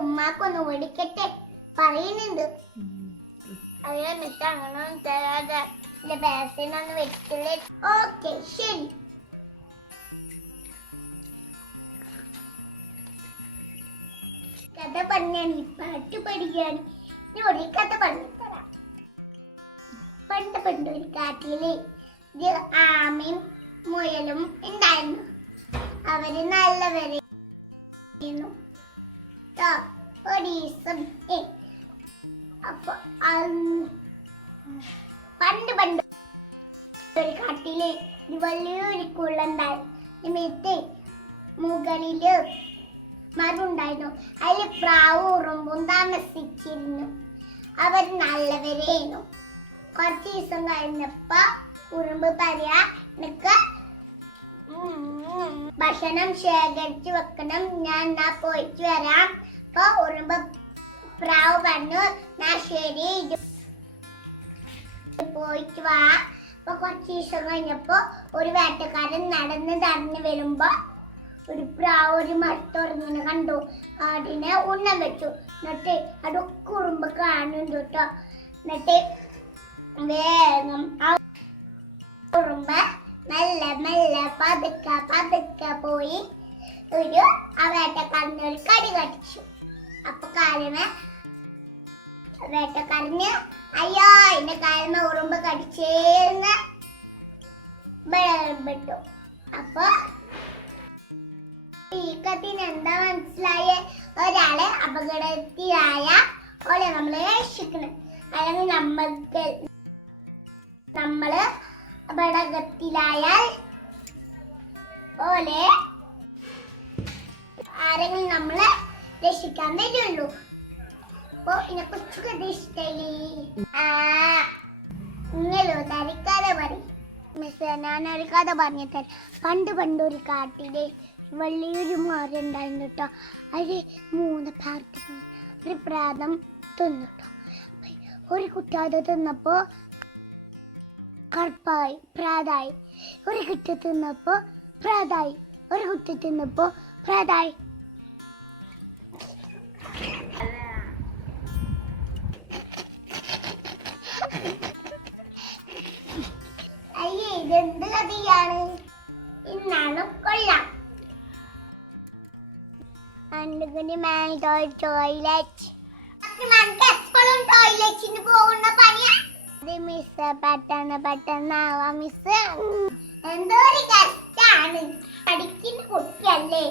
ഉമ്മാക്കൊന്ന് വിളിക്കട്ടെ പറയുന്നുണ്ട്. അയ്യോ മിസ് അങ്ങനെ തരാതെ ബാസിനൊന്ന് വെച്ചില്ലേ. ഓക്കെ ശരി. കഥ പറഞ്ഞാണ് പാട്ട് പഠിക്കാണ്. ഞാൻ ഒരു കഥ പറഞ്ഞുതരാം. പണ്ടൊരു കാട്ടില് ഒരു ആമയും മുയലും ഉണ്ടായിരുന്നു. അവര് നല്ലവരായിരുന്നു. ഒരു ദിവസം അപ്പൊ പണ്ട് ഒരു കാട്ടില് വലിയൊരു കുളണ്ടായിരുന്നു. മുകളില് മരുണ്ടായിരുന്നു. അതിൽ പ്രാവും ഉറുമ്പും താമസിച്ചിരുന്നു. അവർ നല്ലവരായിരുന്നു. കുറച്ച് ദിവസം കഴിഞ്ഞപ്പോ ഉറുമ്പ് പറയാ, നിനക്ക് ഭക്ഷണം ശേഖരിച്ചു വെക്കണം, ഞാൻ എന്നാ പോയിട്ട് വരാം. അപ്പൊ ഉറുമ്പ് പ്രാവ് പറഞ്ഞു, ഞാൻ ശരി പോയിട്ട് വാ. അപ്പൊ കുറച്ച് ദിവസം കഴിഞ്ഞപ്പോ ഒരു വേട്ടക്കാരൻ നടന്ന് വരുമ്പോ ഒരു പ്രാവ് ഒരു മരത്തുറങ്ങിനെ കണ്ടു. അതിനെ ഉണ്ണാൻ വെച്ചു. എന്നിട്ട് അതൊക്കെ ഉറുമ്പ് കാണുന്നുണ്ട് കേട്ടോ. എന്നിട്ട് വേഗം ആ ഉറുമ്പ് മെല്ലെ പതുക്കെ പോയി ആ വേട്ടക്കാരന് ഒരു കടി കടിച്ചു. അപ്പൊ വേട്ടക്കാരന് അയ്യോ എന്റെ കാലമ ഉറുമ്പ് കടിച്ചേന്ന് ബലപ്പെട്ടു. അപ്പൊ ഈ കഥയിൽ എന്താ മനസ്സിലായ, ഒരാളെ അപകടത്തിലായ ഓളെ നമ്മള് രക്ഷിക്കണം. അല്ലെങ്കിൽ നമ്മള് അപകടത്തിലായാൽ ഓലെ ആരെങ്കിലും നമ്മളെ രക്ഷിക്കാൻ വരുള്ളൂ. അപ്പൊ ഇതിനെ കുറിച്ച് കഥ ഇഷ്ടല്ലേ? നിങ്ങളോ കഥ പറയും. മിസ് ഞാനൊരു കഥ പറഞ്ഞിട്ട് പണ്ടൊരു കാട്ടില് വലിയൊരു മരം ഉണ്ടായിരുന്നു കേട്ടോ. അതിൽ 3 പ്രാർത്ഥന ഒരു പ്രാതം തിന്നു കേട്ടോ. ഒരു കുട്ടി അത് തിന്നപ്പോ കറുപ്പായി പ്രാതായി. ഒരു കുട്ടി തിന്നപ്പോ പ്രാതായി. ഒരു കുട്ടി തിന്നപ്പോ പ്രാതായി. അയ്യേ ഇതെന്ത് കഥയാണ്? ഇന്നാണ് കൊള്ളാം. അണ്ടുകുടി മാൻ ടോയ്ലറ്റ്. എപ്പോഴും ടോയ്ലറ്റിന് പോകുന്ന പണിയാ. മിസ് പെട്ടെന്നാവാ മിസ്. എന്തോ ഒരു കഷ്ടാണ്. പഠിക്കുന്ന കുട്ടിയല്ലേ.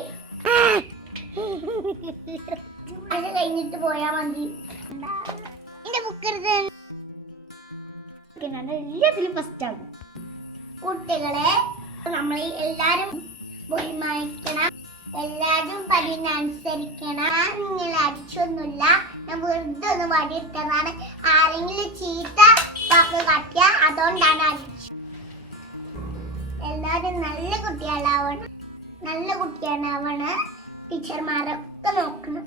അത് കഴിഞ്ഞിട്ട് പോയാ മതി. എന്റെ ബുക്കെടുത്ത് എല്ലാത്തിലും ഫസ്റ്റ് ആണ്. കുട്ടികളെ നമ്മൾ എല്ലാരും ബഹുമാനിക്കണം. എല്ലാരും പഠിനനുസരിക്കണം. നിങ്ങൾ അടിച്ചൊന്നുമില്ല, ഞാൻ വെറുതെ ഒന്ന് വടിയിട്ടതാണ്. ആരെങ്കിലും ചീത്ത വാക്ക് കാട്ടിയ അതുകൊണ്ടാണ് അടിച്ചു. എല്ലാരും നല്ല കുട്ടികളാവണം. ടീച്ചർമാരൊക്കെ നോക്കണം.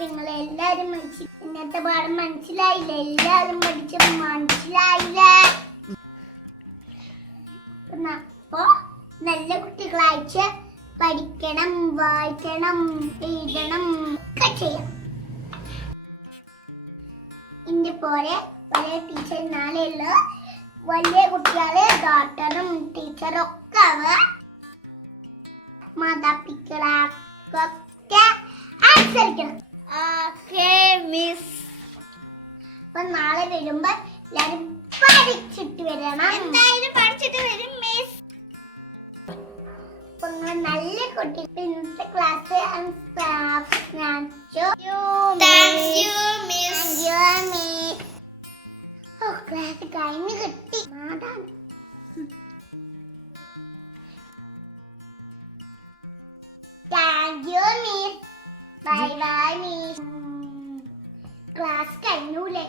നിങ്ങൾ എല്ലാരും ഇന്നത്തെ പാഠം മനസ്സിലായില്ല? എല്ലാരും പഠിച്ച മനസ്സിലായില്ലേ? അപ്പോ നല്ല കുട്ടികളായിട്ട് പഠിക്കണം, വായിക്കണം, എഴുതണം ഒക്കെ ചെയ്യണം. ഇന്റെ പോലെ വലിയ ടീച്ചർ നാളെയുള്ള വലിയ കുട്ടികളെ ഡോക്ടറും ടീച്ചറും ഒക്കെ ആവുക. മാതാപിതാക്കളൊക്കെ അനുസരിക്കണം. അപ്പൊ നാളെ വരുമ്പോ എല്ലാരും പഠിച്ചിട്ട് വരണം. എന്തായാലും പഠിച്ചിട്ട് വരും മിസ്. നല്ല കുട്ടി. ഇന്നത്തെ ക്ലാസ് ക്ലാസ് കഴിഞ്ഞ് കിട്ടി. അതാണ് thank you miss. Bye bye miss. Class കഴിഞ്ഞൂലേ,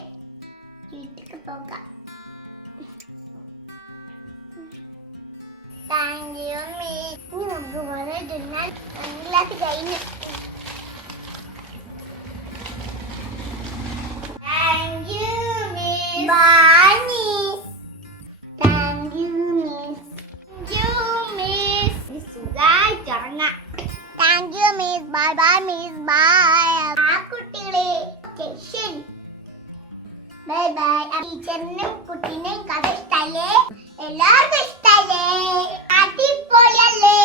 വീട്ടിലേക്ക് പോകാം. Thank you miss. ഇനി നമുക്ക് വളരെ തിന്നാൽ ക്ലാസ് കഴിഞ്ഞു. Thank you miss. Bye miss. Thank you miss. Thank you miss. സുഖായിട്ട് ഉറങ്ങാം. Thank you miss. Bye bye miss bye. ആ കുട്ടികളെ ശരി ബൈ ബൈ. ടീച്ചറിനും കുട്ടീനെയും കഥ ഇഷ്ടല്ലേ? എല്ലാവർക്കും ഇഷ്ടല്ലേ? അടിപൊളിയല്ലേ?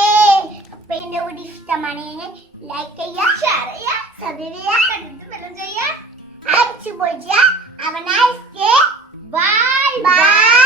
അപ്പൊ എന്റെ കൂടി ഇഷ്ടമാണെങ്കിൽ ലൈക്ക് ചെയ്യുക, ഷെയർ ചെയ്യുക, സബ്സ്ക്രൈബ് ചെയ്യുക, കണ്ടിട്ട് ചെയ്യുക, അടിച്ചു പൊളിക്കുക. Have a nice day. Bye. Bye.